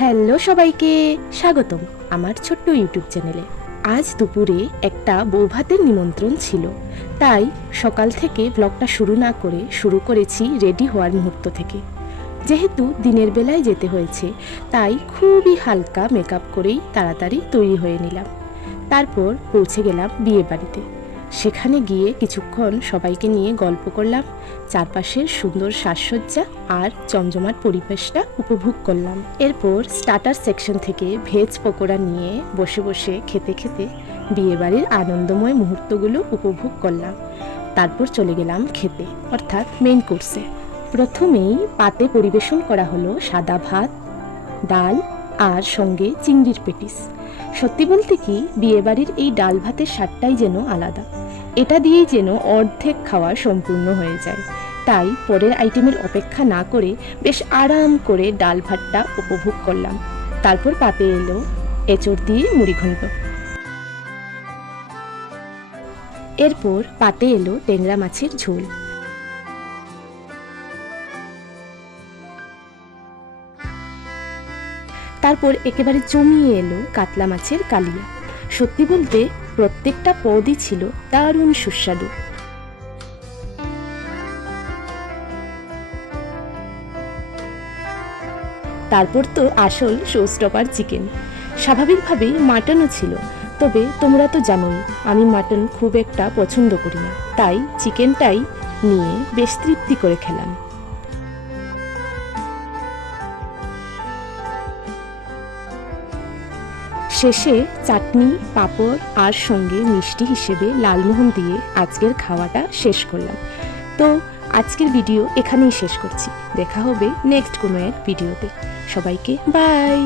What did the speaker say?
Hello সবাইকে স্বাগতম আমার ছোট্ট ইউটিউব চ্যানেলে। আজ দুপুরে একটা বৌভাতের নিমন্ত্রণ ছিল, তাই সকাল থেকে ব্লগটা শুরু না করে শুরু করেছি রেডি হওয়ার মুহূর্ত থেকে। যেহেতু দিনের বেলায় যেতে হয়েছে, তাই খুবই হালকা মেকআপ করেই তাড়াতাড়ি তৈরি হয়ে নিলাম। তারপর পৌঁছে গেলাম বিয়ে বাড়িতে। সেখানে গিয়ে কিছুক্ষণ সবাইকে নিয়ে গল্প করলাম, চারপাশের সুন্দর সাজসজ্জা আর জমজমাট পরিবেশটা উপভোগ করলাম। এরপর স্টার্টার সেকশন থেকে ভেজ পকোড়া নিয়ে বসে বসে খেতে খেতে বিয়েবাড়ির আনন্দময় মুহূর্তগুলো উপভোগ করলাম। তারপর চলে গেলাম খেতে, অর্থাৎ মেইন কোর্সে। প্রথমেই পাতে পরিবেশন করা হলো সাদা ভাত, ডাল আর সঙ্গে চিংড়ির পেটিস। সত্যি বলতে কি, বিয়েবাড়ির এই ডাল ভাতের স্বাদটাই যেন আলাদা। এটা দিয়েই যেন অর্ধেক খাওয়া সম্পূর্ণ হয়ে যায়। তাই পরের আইটেমের অপেক্ষা না করে বেশ আরাম করে ডাল ভাতটা উপভোগ করলাম। তারপর পাতে এলো এঁচড় দিয়ে মুড়িঘণ্ট। এরপর পাতে এলো ট্যাংরা মাছের ঝোল। তারপর একেবারে জমিয়ে এলো কাতলা মাছের কালিয়া। সত্যি বলতে প্রত্যেকটা পদই ছিল দারুণ সুস্বাদু। তারপর তো আসল শোস্টপার চিকেন। স্বাভাবিকভাবেই মাটনও ছিল, তবে তোমরা তো জানোই আমি মাটন খুব একটা পছন্দ করি না, তাই চিকেনটাই নিয়ে বেশ তৃপ্তি করে খেলাম। শেষে চাটনি, পাঁপড় আর সঙ্গে মিষ্টি হিসেবে লালমোহন দিয়ে আজকের খাওয়াটা শেষ করলাম। তো আজকের ভিডিও এখানেই শেষ করছি। দেখা হবে নেক্সট কোনো এক ভিডিওতে। সবাইকে বাই।